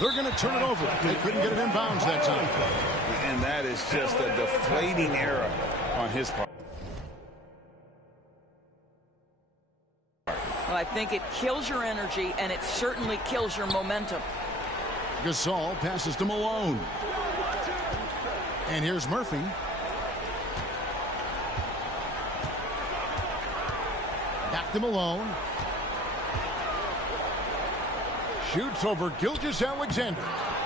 They're going to turn it over. They couldn't get it in bounds that time. And that is just a deflating error on his part. Well, I think it kills your energy, and it certainly kills your momentum. Gasol passes to Malone. And here's Murphy. Back to Malone. Shoots over Gilgeous-Alexander.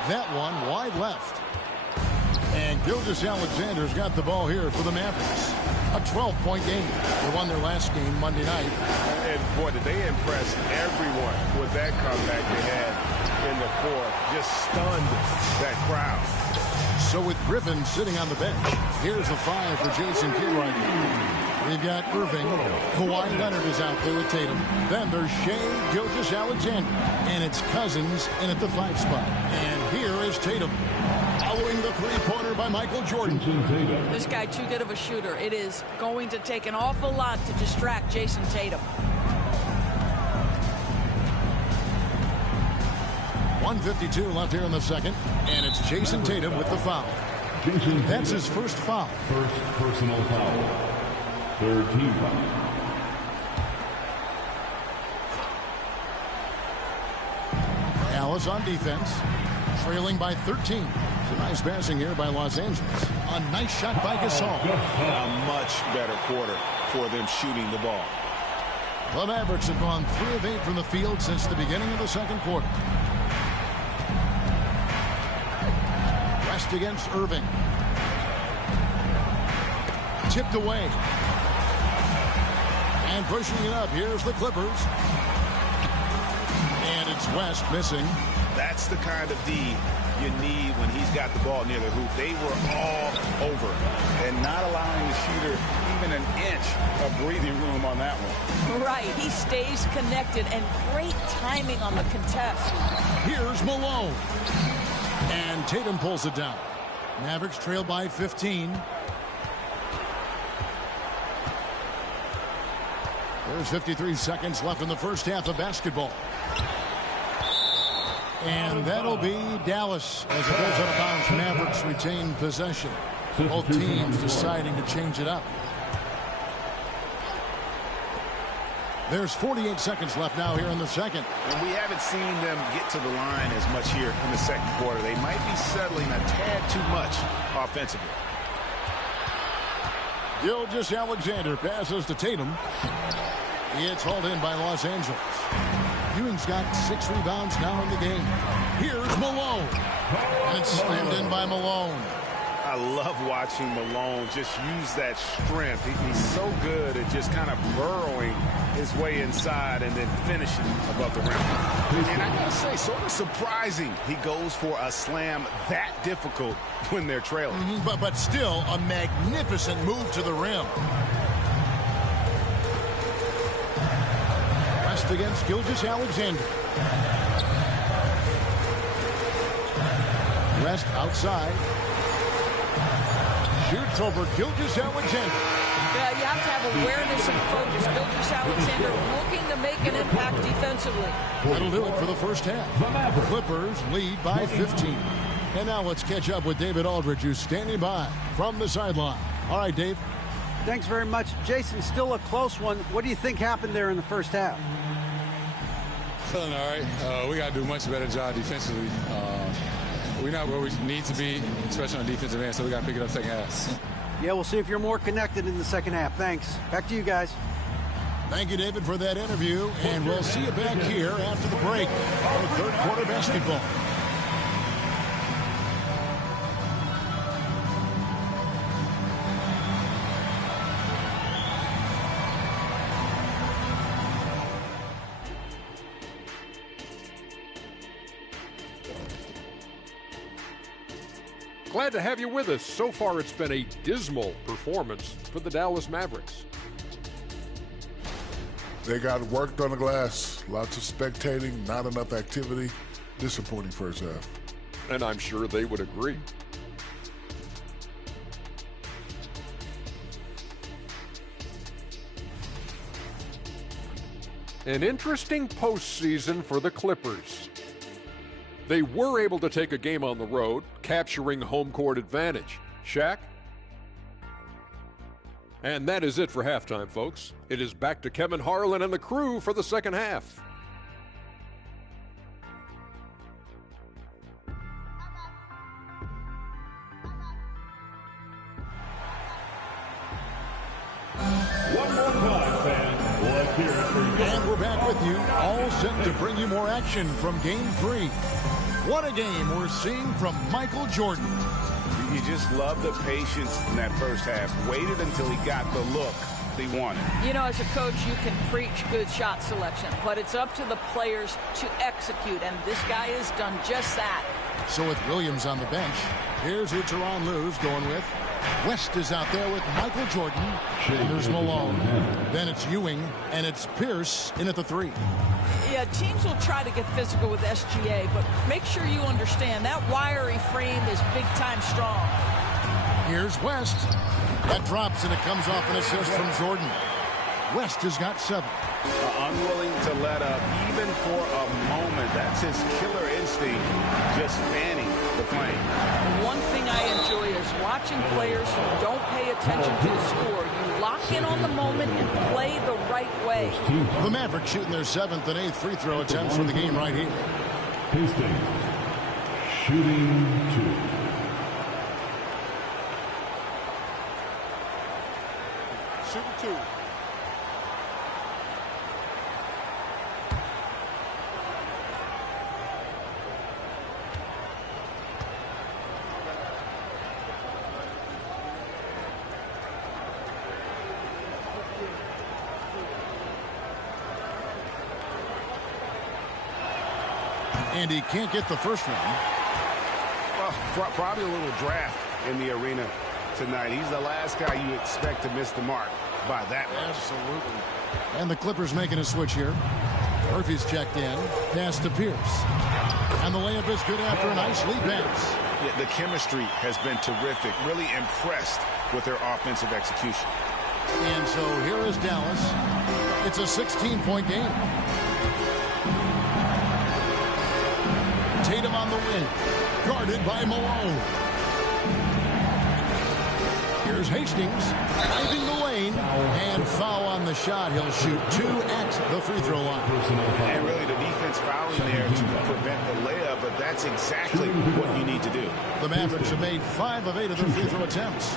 That one wide left. And Gilgeous-Alexander's got the ball here for the Mavericks. A 12-point game. They won their last game Monday night. And boy, did they impress everyone with that comeback they had in the fourth. Just stunned that crowd. So with Griffin sitting on the bench, here's the 5 for Jason Kidd right now. We've got Irving. Kawhi Leonard is out there with Tatum. Then there's Shai Gilgeous-Alexander. And it's Cousins in at the 5 spot. And here is Tatum. Following the three-pointer by Michael Jordan. This guy too good of a shooter. It is going to take an awful lot to distract Jason Tatum. 1:52 left here in the second. And it's Jason Tatum with the foul. That's his first foul. First personal foul. Third team foul. Dallas on defense. Trailing by 13. It's a nice passing here by Los Angeles. A nice shot by Gasol. A much better quarter for them shooting the ball. The Mavericks have gone 3 of 8 from the field since the beginning of the second quarter. West against Irving. Tipped away. And pushing it up. Here's the Clippers. And it's West missing. That's the kind of D you need when he's got the ball near the hoop. They were all over and not allowing the shooter even an inch of breathing room on that one. Right. He stays connected, and great timing on the contest. Here's Malone. And Tatum pulls it down. Mavericks trail by 15. There's 53 seconds left in the first half of basketball. And that'll be Dallas as it goes out of bounds. Mavericks retain possession. Both teams deciding to change it up. There's 48 seconds left now here in the second. And we haven't seen them get to the line as much here in the second quarter. They might be settling a tad too much offensively. Gilgeous-Alexander passes to Tatum. It's hauled in by Los Angeles. Ewing's got 6 rebounds now in the game. Here's Malone. And it's slammed in by Malone. I love watching Malone just use that strength. He's so good at just kind of burrowing his way inside and then finishing above the rim. And I gotta say, sort of surprising he goes for a slam that difficult when they're trailing. But still a magnificent move to the rim. West against Gilgeous-Alexander. West outside. Shoots over Gilgeous-Alexander. Yeah, you have to have awareness and focus. Gilgeous-Alexander looking to make an impact defensively. That'll do it for the first half. The Clippers lead by 15. And now let's catch up with David Aldridge, who's standing by from the sideline. All right, Dave. Thanks very much. Jason, still a close one. What do you think happened there in the first half? Feeling all right. We got to do a much better job defensively. We're not where we need to be, especially on the defensive end, so we got to pick it up second half. Yeah, we'll see if you're more connected in the second half. Thanks. Back to you guys. Thank you, David, for that interview, and we'll see you back here after the break for third quarter basketball. Glad to have you with us. So far, it's been a dismal performance for the Dallas Mavericks. They got worked on the glass. Lots of spectating, not enough activity. Disappointing first half. And I'm sure they would agree. An interesting postseason for the Clippers. They were able to take a game on the road, capturing home court advantage. Shaq? And that is it for halftime, folks. It is back to Kevin Harlan and the crew for the second half. One more time, fans. Let's hear it for you. And we're back with you, all set to bring you more action from Game 3. What a game we're seeing from Michael Jordan. You just love the patience in that first half. Waited until he got the look he wanted. You know, as a coach, you can preach good shot selection, but it's up to the players to execute, and this guy has done just that. So with Williams on the bench, here's who Tyronn Lue's going with. West is out there with Michael Jordan. And there's Malone. Then it's Ewing, and it's Pierce in at the 3. Yeah, teams will try to get physical with SGA, but make sure you understand that wiry frame is big-time strong. Here's West. That drops, and it comes off an assist from Jordan. West has got 7. Unwilling to let up, even for a moment. That's his killer instinct, just fanning the flame. One thing I enjoy is watching players who don't pay attention to the score. You lock in on the moment and play the right way. The Mavericks shooting their 7th and 8th free throw attempts for the game right here. Pistons shooting 2. Shooting 2. And he can't get the first one. Well, probably a little draft in the arena tonight. He's the last guy you expect to miss the mark by that much. Absolutely. And the Clippers making a switch here. Murphy's checked in. Pass to Pierce. And the layup is good after a nice lead pass. Yeah, the chemistry has been terrific. Really impressed with their offensive execution. And so here is Dallas. It's a 16-point game. Tatum on the wing, guarded by Malone. Here's Hastings, driving the lane, and foul on the shot. He'll shoot 2 at the free throw line. And really the defense fouling there to prevent the layup, but that's exactly what you need to do. The Mavericks have made 5 of 8 of their free throw attempts.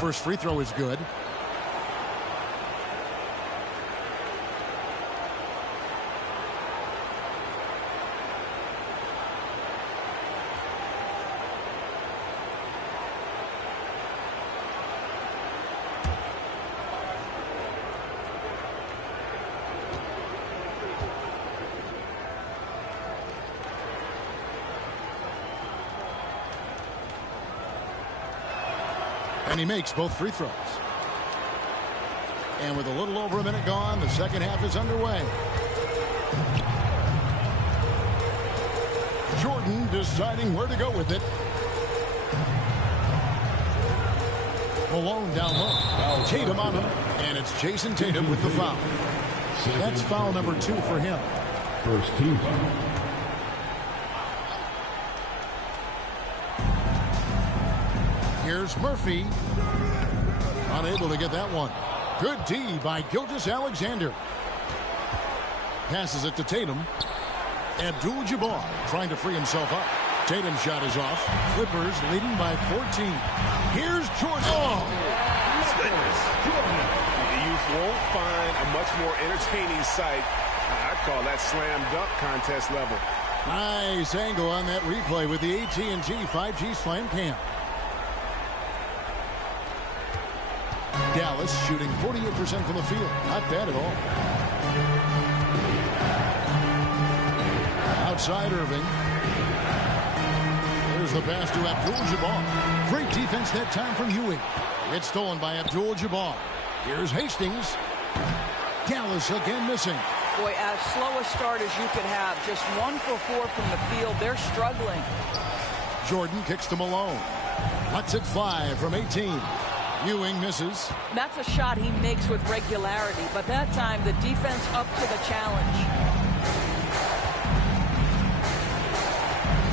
First free throw is good. And he makes both free throws. And with a little over a minute gone, the second half is underway. Jordan deciding where to go with it. Malone down low. Tatum on him. And it's Jason Tatum with the foul. That's foul number 2 for him. First team foul. Here's Murphy. Unable to get that one. Good D by Gilgeous-Alexander. Passes it to Tatum. Abdul-Jabbar trying to free himself up. Tatum's shot is off. Clippers leading by 14. Here's Jordan. Oh! You won't find a much more entertaining sight. I'd call that slam dunk contest level. Nice angle on that replay with the AT&T 5G Slam Cam. Dallas shooting 48% from the field. Not bad at all. Outside Irving. There's the pass to Abdul-Jabbar. Great defense that time from Ewing. It's stolen by Abdul-Jabbar. Here's Hastings. Dallas again missing. Boy, as slow a start as you could have. Just 1 for 4 from the field. They're struggling. Jordan kicks to Malone. Lets it fly from 18. Ewing misses. That's a shot he makes with regularity, but that time the defense up to the challenge.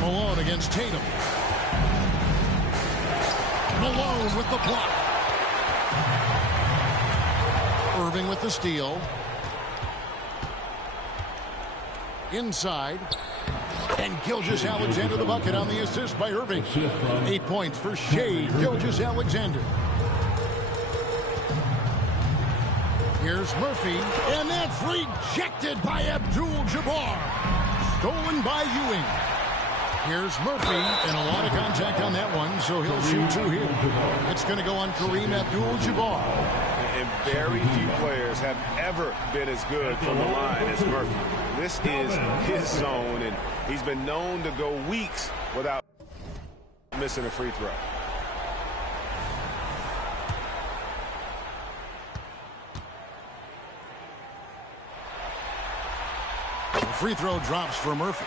Malone against Tatum. Malone with the block. Irving with the steal. Inside. And Gilgeous-Alexander the bucket on the assist by Irving. 8 points for Shai Gilgeous-Alexander. Here's Murphy, and that's rejected by Abdul-Jabbar. Stolen by Ewing. Here's Murphy, and a lot of contact on that one, so he'll shoot 2 here. It's going to go on Kareem Abdul-Jabbar. And very few players have ever been as good from the line as Murphy. This is his zone, and he's been known to go weeks without missing a free throw. The free throw drops for Murphy.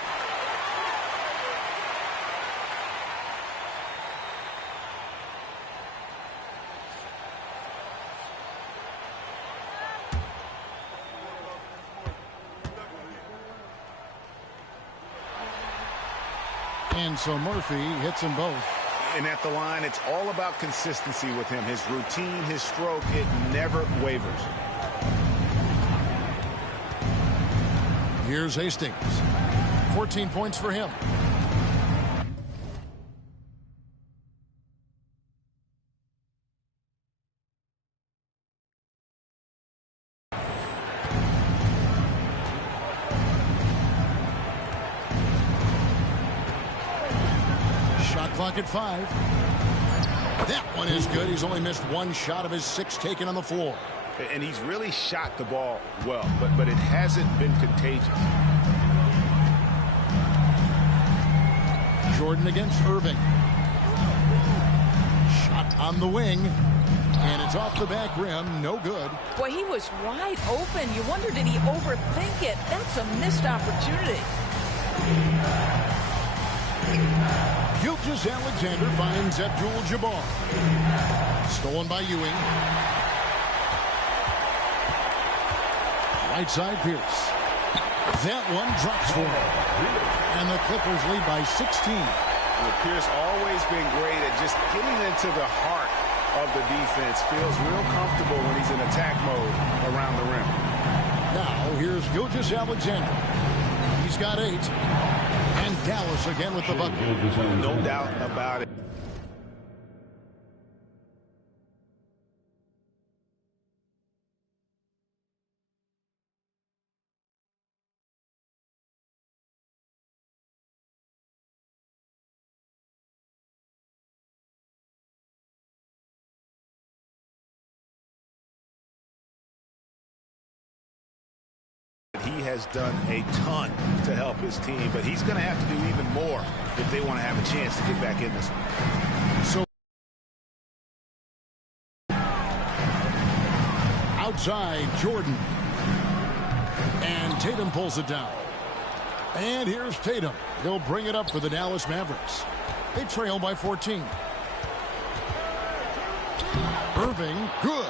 And so Murphy hits them both. And at the line, it's all about consistency with him. His routine, his stroke, it never wavers. Here's Hastings. 14 points for him. Shot clock at 5. That one is good. He's only missed 1 shot of his 6 taken on the floor. And he's really shot the ball well, but it hasn't been contagious. Jordan against Irving. Shot on the wing. And it's off the back rim. No good. Boy, he was wide open. You wonder, did he overthink it? That's a missed opportunity. Gilgeous-Alexander finds Abdul-Jabbar. Stolen by Ewing. Right side, Pierce. That one drops for him. And the Clippers lead by 16. Well, Pierce always been great at just getting into the heart of the defense. Feels real comfortable when he's in attack mode around the rim. Now, here's Gilgeous-Alexander. He's got 8. And Dallas again with the bucket. No doubt about it. He has done a ton to help his team, but he's going to have to do even more if they want to have a chance to get back in this one. So outside, Jordan. And Tatum pulls it down. And here's Tatum. He'll bring it up for the Dallas Mavericks. They trail by 14. Irving, good.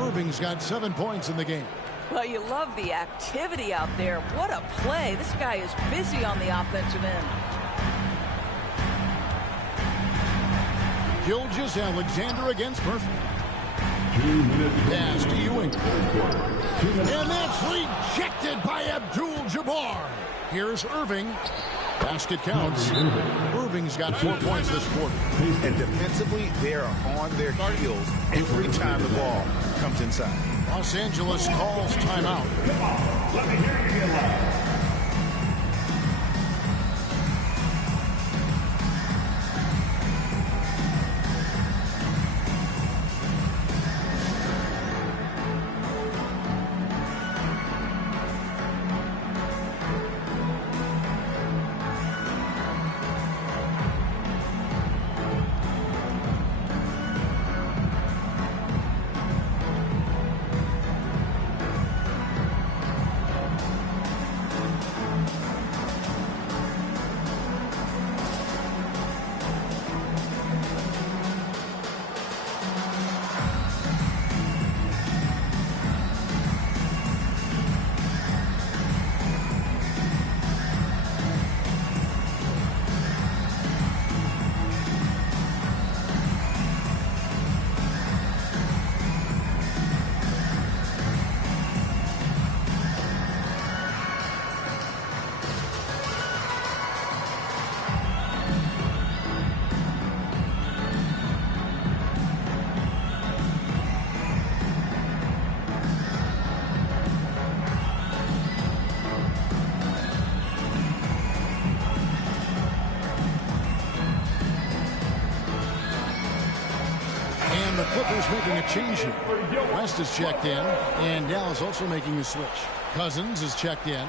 Irving's got 7 points in the game. Well, you love the activity out there. What a play. This guy is busy on the offensive end. Gilgeous-Alexander against Murphy. Pass to Ewing. And that's rejected by Abdul-Jabbar. Here's Irving. Basket counts. Irving's got 4 points this quarter. And defensively, they are on their heels every time the ball comes inside. Los Angeles calls timeout. Come on, let me hear you get loud. And the Clippers making a change here. West is checked in, and Dallas also making a switch. Cousins is checked in.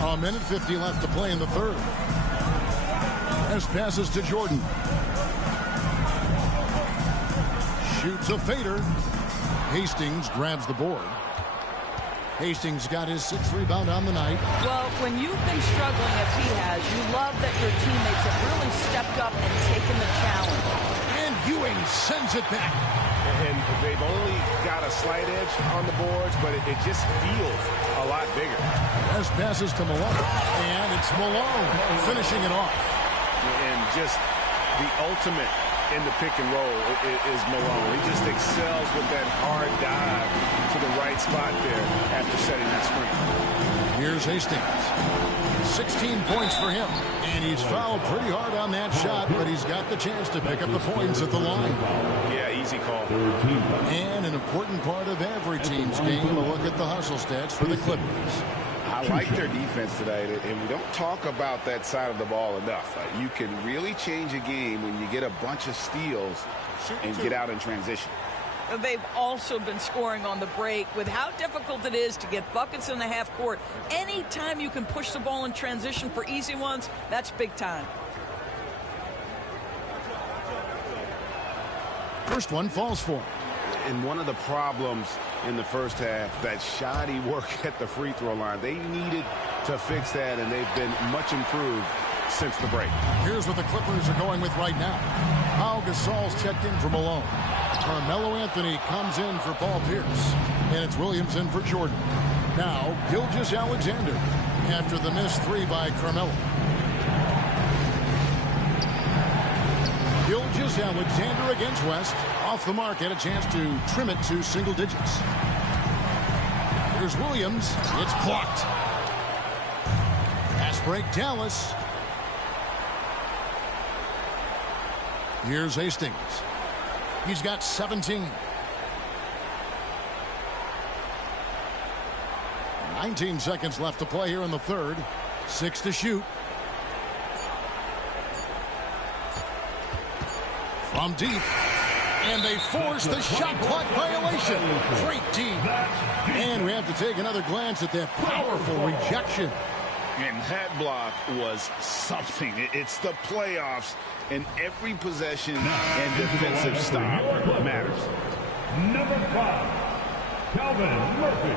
A minute 50 left to play in the third. As passes to Jordan. Shoots a fader. Hastings grabs the board. Hastings got his 6th rebound on the night. Well, when you've been struggling as he has, you love that your teammates have really stepped up and taken the challenge. And Ewing sends it back. And they've only got a slight edge on the boards, but it just feels a lot bigger. As passes to Malone. And it's Malone finishing it off. And just the ultimate in the pick and roll is Malone. He just excels with that hard dive to the right spot there after setting that screen. Here's Hastings. 16 points for him. And he's fouled pretty hard on that shot, but he's got the chance to pick up the points at the line. Yeah, easy call. And an important part of every team's game, a look at the hustle stats for the Clippers. I like their defense today, and we don't talk about that side of the ball enough. You can really change a game when you get a bunch of steals and get out in transition. They've also been scoring on the break. With how difficult it is to get buckets in the half court, anytime you can push the ball in transition for easy ones, that's big time. First one falls for him. And one of the problems in the first half, that shoddy work at the free throw line. They needed to fix that, and they've been much improved since the break. Here's what the Clippers are going with right now. Pau Gasol's checked in for Malone. Carmelo Anthony comes in for Paul Pierce. And it's Williams in for Jordan. Now, Gilgeous-Alexander after the missed 3 by Carmelo. Gilgeous-Alexander against West. Off the mark, had a chance to trim it to single digits. Here's Williams. It's blocked. Pass break, Dallas. Here's Hastings. He's got 17. 19 seconds left to play here in the third. 6 to shoot. From deep. And they force the shot clock violation. Great D. And we have to take another glance at that powerful rejection. And that block was something. It's the playoffs, and every possession and defensive stop matters. Number 5, Calvin Murphy.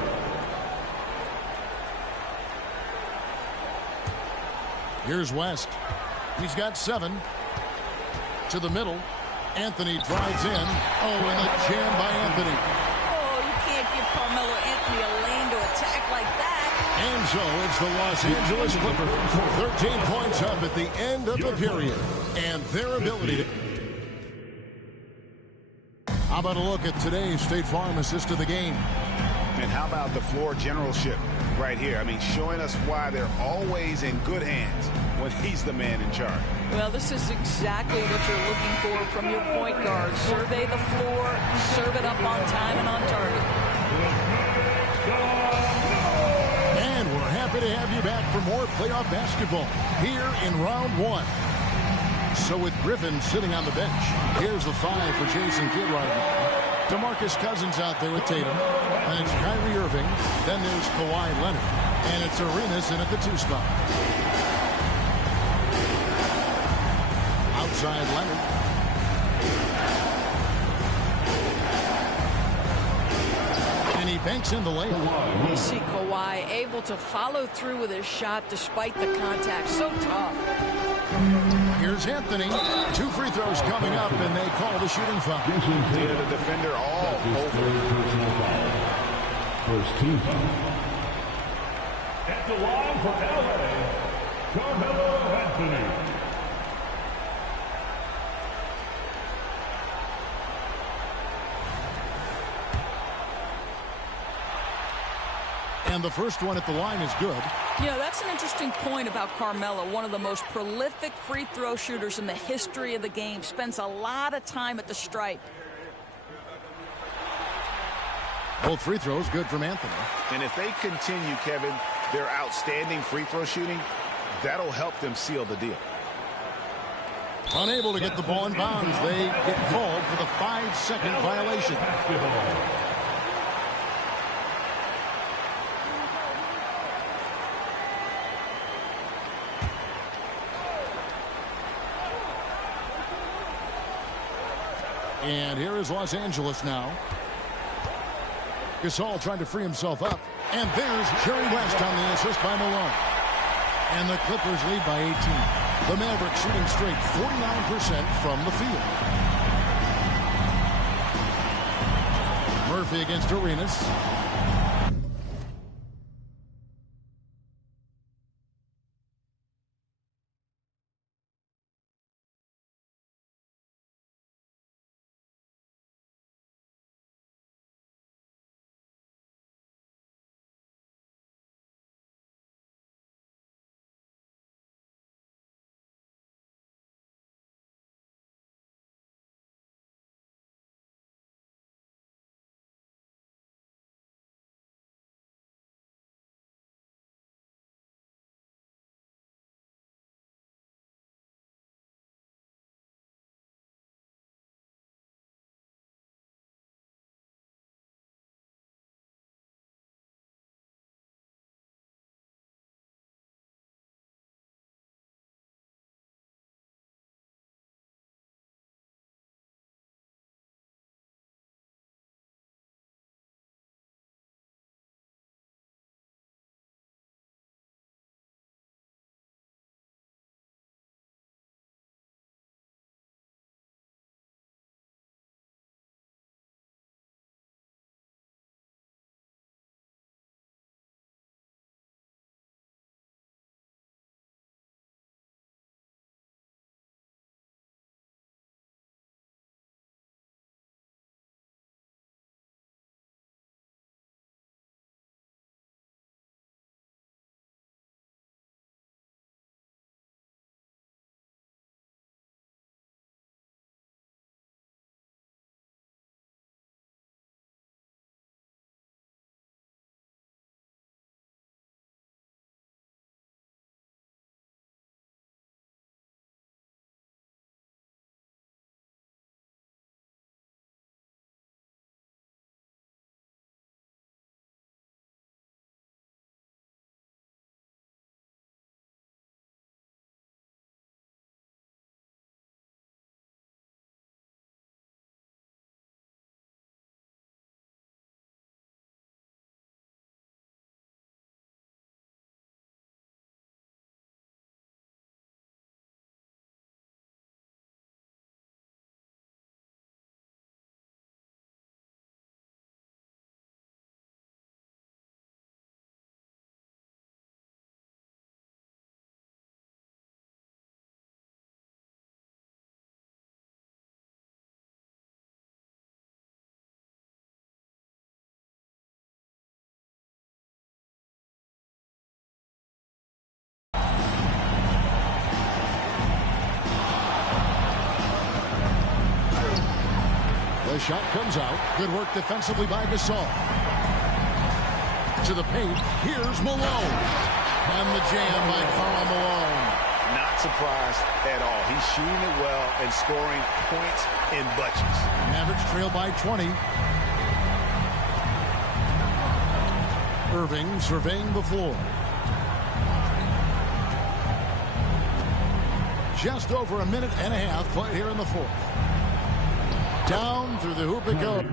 Here's West. He's got 7. To the middle. Anthony drives in. Oh, and a jam by Anthony. Oh, you can't give Carmelo Anthony a lane to attack like that. And so it's the Los Angeles Clippers. 13 points up at the end of the period. And their ability to... How about a look at today's State Farm assist of the game? And how about the floor generalship right here? I mean, showing us why they're always in good hands when he's the man in charge. Well, this is exactly what you're looking for from your point guard. Survey the floor, serve it up on time and on target. And we're happy to have you back for more playoff basketball here in round 1. So with Griffin sitting on the bench, here's the 5 for Jason Kidd right now. DeMarcus Cousins out there with Tatum. And it's Kyrie Irving. Then there's Kawhi Leonard. And it's Arenas in at the 2 spot. Outside Leonard. And he banks in the layup. You see Kawhi able to follow through with his shot despite the contact. So tough. Here's Anthony. 2 free throws coming up, and they call the shooting foul. Yeah, the defender all over. First team foul. At the line for LA, Carmelo Anthony. And the first one at the line is good. You know, that's an interesting point about Carmelo, one of the most prolific free throw shooters in the history of the game. Spends a lot of time at the stripe. Both free throws good from Anthony. And if they continue, Kevin, their outstanding free throw shooting, that'll help them seal the deal. Unable to get the ball in bounds. They get called for the 5-second violation. And here is Los Angeles now. Gasol trying to free himself up. And there's Jerry West on the assist by Malone. And the Clippers lead by 18. The Mavericks shooting straight 49% from the field. Murphy against Arenas. The shot comes out. Good work defensively by Gasol. To the paint. Here's Malone. And the jam by Karl Malone. Not surprised at all. He's shooting it well and scoring points in bunches. Mavericks trail by 20. Irving surveying the floor. Just over a minute and a half played here in the fourth. Down through the hoop it goes.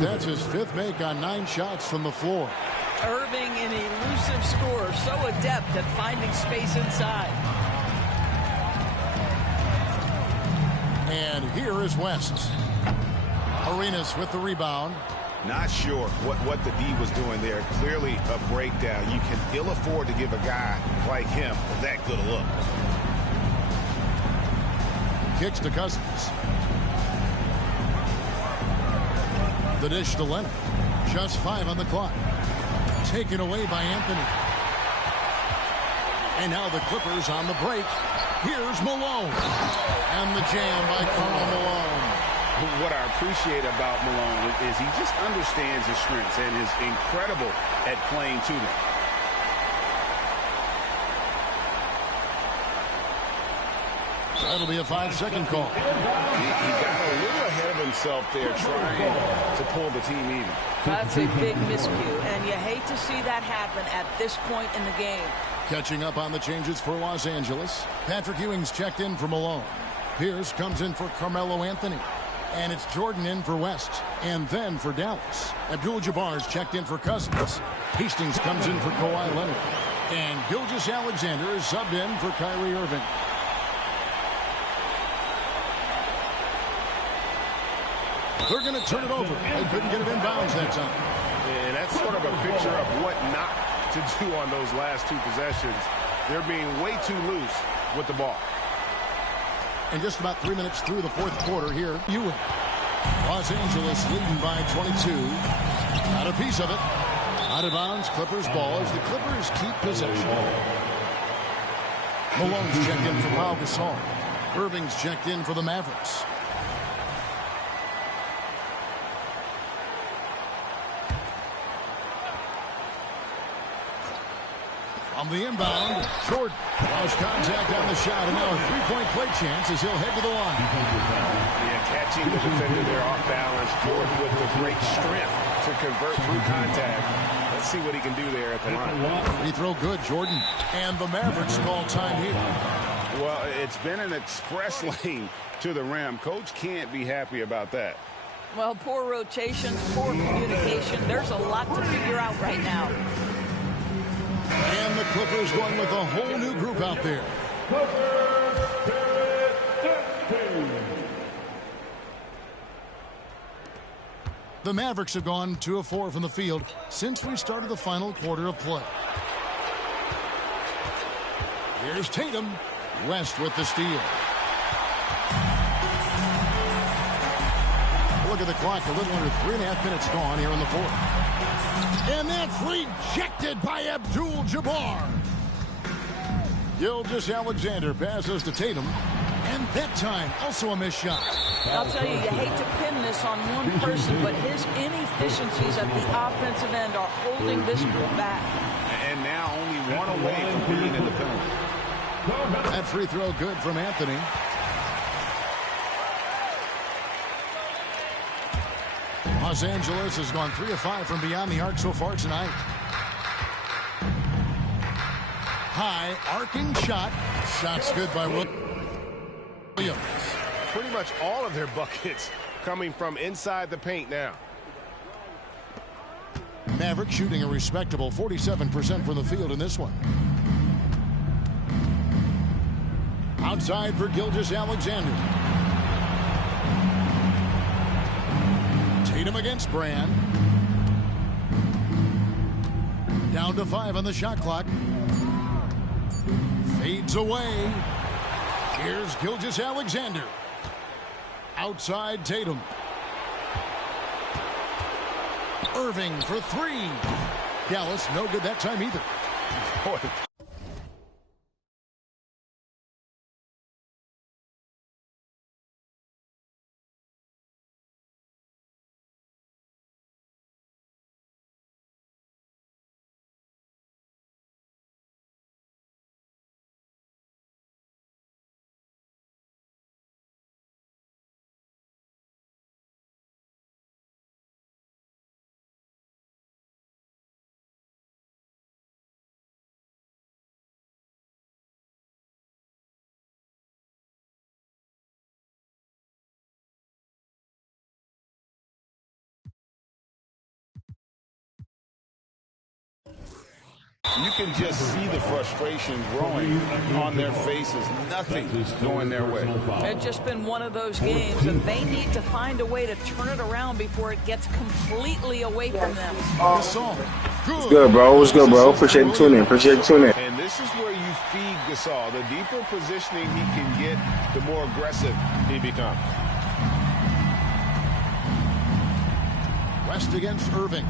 That's his 5th make on 9 shots from the floor. Irving, an elusive scorer, so adept at finding space inside. And here is West. Arenas with the rebound. Not sure what the D was doing there. Clearly a breakdown. You can ill afford to give a guy like him that good a look. Kicks to Cousins. The dish to Leonard. Just 5 on the clock. Taken away by Anthony. And now the Clippers on the break. Here's Malone. And the jam by Karl Malone. What I appreciate about Malone is he just understands his strengths and is incredible at playing to them. That'll be a 5-second call. He got a little ahead of himself there trying to pull the team even. That's a big miscue, and you hate to see that happen at this point in the game. Catching up on the changes for Los Angeles. Patrick Ewing's checked in for Malone. Pierce comes in for Carmelo Anthony. And it's Jordan in for West. And then for Dallas. Abdul-Jabbar's checked in for Cousins. Hastings comes in for Kawhi Leonard. And Gilgeous-Alexander is subbed in for Kyrie Irving. They're going to turn it over. They couldn't get it in bounds that time. And that's sort of a picture of what not to do on those last 2 possessions. They're being way too loose with the ball. And just about 3 minutes through the 4th quarter here, Ewing. Los Angeles leading by 22. Got a piece of it. Out of bounds, Clippers ball as the Clippers keep possession. Malone's checked in for Pau Gasol. Irving's checked in for the Mavericks. On the inbound, Jordan lost contact on the shot, and now a 3-point play chance as he'll head to the line. Yeah, catching the defender there off balance. Jordan with the great strength to convert through contact. Let's see what he can do there at the line. Free throw good, Jordan. And the Mavericks call time here. Well, it's been an express lane to the rim. Coach can't be happy about that. Well, poor rotations, poor communication. There's a lot to figure out right now. And the Clippers going with a whole new group out there. The Mavericks have gone 2 of 4 from the field since we started the final quarter of play. Here's Tatum. West with the steal. Look at the clock. A little under 3.5 minutes gone here in the 4th. And that's rejected by Abdul-Jabbar. Gilgeous-Alexander passes to Tatum. And that time, also a missed shot. I'll tell you, you hate to pin this on one person, but his inefficiencies at the offensive end are holding this group back. And now only 1 away from being in the penalty. That free throw good from Anthony. Los Angeles has gone 3 of 5 from beyond the arc so far tonight. High arcing shot. Shot's good by Williams. Pretty much all of their buckets coming from inside the paint now. Maverick shooting a respectable 47% from the field in this one. Outside for Gilgeous-Alexander. Tatum against Brand. Down to 5 on the shot clock. Fades away. Here's Gilgeous-Alexander. Outside Tatum. Irving for 3. Dallas no good that time either. Boy. You can just see the frustration growing on their faces. Nothing going their way. It's just been one of those games, and they need to find a way to turn it around before it gets completely away from them. What's good, bro? What's good, bro? Appreciate you tuning in. And this is where you feed Gasol. The deeper positioning he can get, the more aggressive he becomes. West against Irving.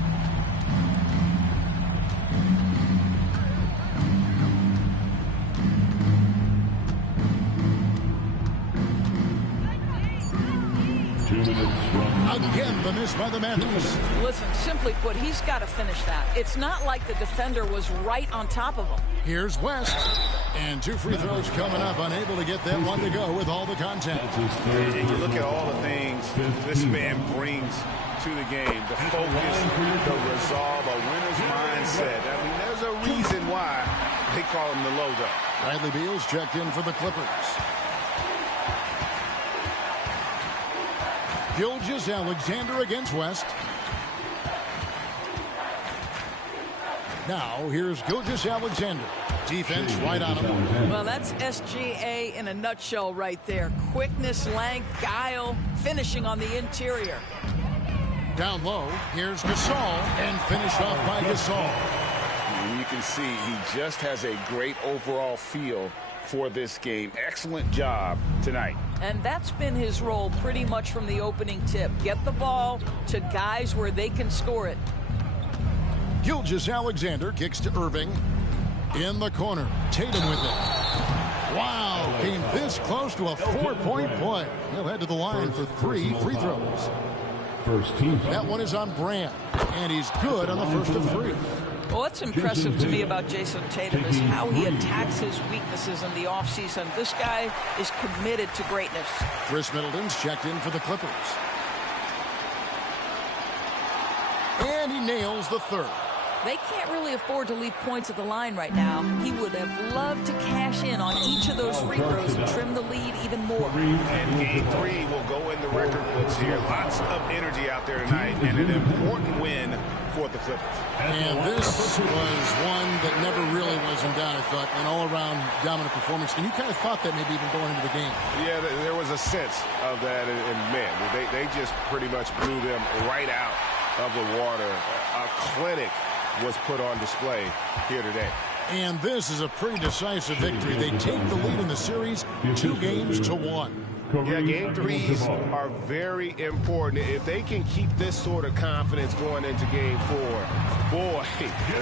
Again, the miss by the Mantis. Listen, simply put, he's got to finish that. It's not like the defender was right on top of him. Here's West. And 2 free throws coming up, unable to get that one to go with all the contact. And you look at all the things this man brings to the game. The focus, the resolve, a winner's mindset. I mean, there's a reason why they call him the logo. Bradley Beal's checked in for the Clippers. Gilgeous-Alexander against West. Now, here's Gilgeous-Alexander. Defense right on him. Well, that's SGA in a nutshell right there. Quickness, length, guile, finishing on the interior. Down low, here's Gasol, and finished off by Gasol. And you can see he just has a great overall feel for this game. Excellent job tonight. And that's been his role pretty much from the opening tip. Get the ball to guys where they can score it. Gilgeous-Alexander kicks to Irving. In the corner, Tatum with it. Wow, came this close to a 4-point play. He'll head to the line for 3 free throws. That one is on Brand, and he's good on the first of 3. Well, what's impressive to me about Jason Tatum is how he attacks his weaknesses in the offseason. This guy is committed to greatness. Chris Middleton's checked in for the Clippers. And he nails the third. They can't really afford to leave points at the line right now. He would have loved to cash in on each of those free throws and trim the lead even more. And game 3 will go in the record books here. Lots of energy out there tonight, and an important win for the Clippers. And this was one that never really was in doubt, I thought, an all-around dominant performance. And you kind of thought that maybe even going into the game. Yeah, there was a sense of that, and man, they just pretty much blew them right out of the water. A clinic was put on display here today. And this is a pretty decisive victory. They take the lead in the series 2-1. Yeah, game 3s are very important. If they can keep this sort of confidence going into game 4, boy,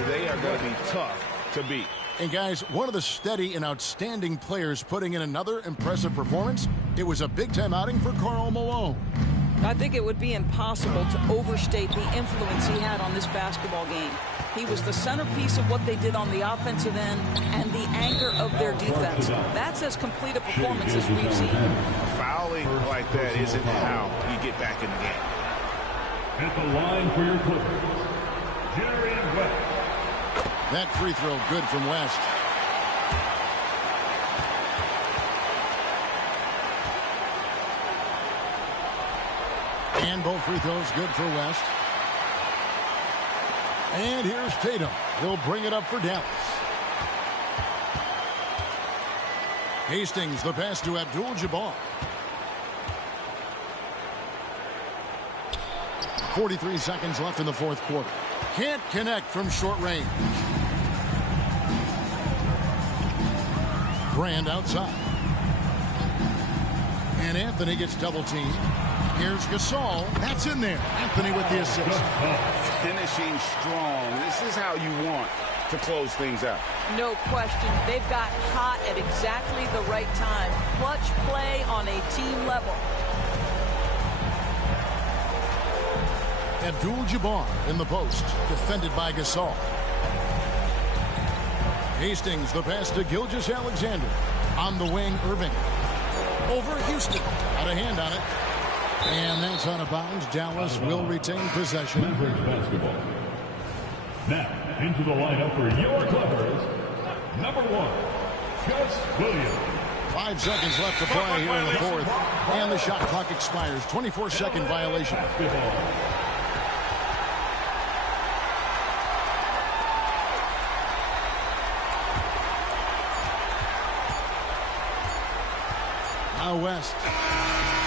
they are going to be tough to beat. And guys, one of the steady and outstanding players putting in another impressive performance. It was a big-time outing for Karl Malone. I think it would be impossible to overstate the influence he had on this basketball game. He was the centerpiece of what they did on the offensive end and the anchor of their defense. That's as complete a performance as we've seen. Fouling like that isn't how you get back in the game. At the line for your Clippers, Jerry West. That free throw good from West. And both free throws good for West. And here's Tatum. He'll bring it up for Dallas. Hastings, the pass to Abdul-Jabbar. 43 seconds left in the fourth quarter. Can't connect from short range. Brand outside. And Anthony gets double teamed. Here's Gasol. That's in there. Anthony with the assist. Finishing strong. This is how you want to close things out. No question. They've got hot at exactly the right time. Clutch play on a team level. Abdul-Jabbar in the post. Defended by Gasol. Hastings, the pass to Gilgeous-Alexander. On the wing, Irving. Over Houston. Got a hand on it. And that's out of bounds. Dallas will retain possession. Basketball. Now, into the lineup for your Clippers, number 1, Gus Williams. 5 seconds left to play here in the fourth. And the shot clock expires. 24-second violation. West.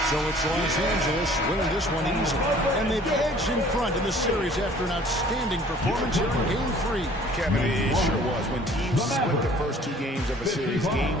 So it's Los Angeles winning this one easily. And they've edged in front in the series after an outstanding performance here in Game 3. Kevin, it sure was. When teams split the first 2 games of a series, Game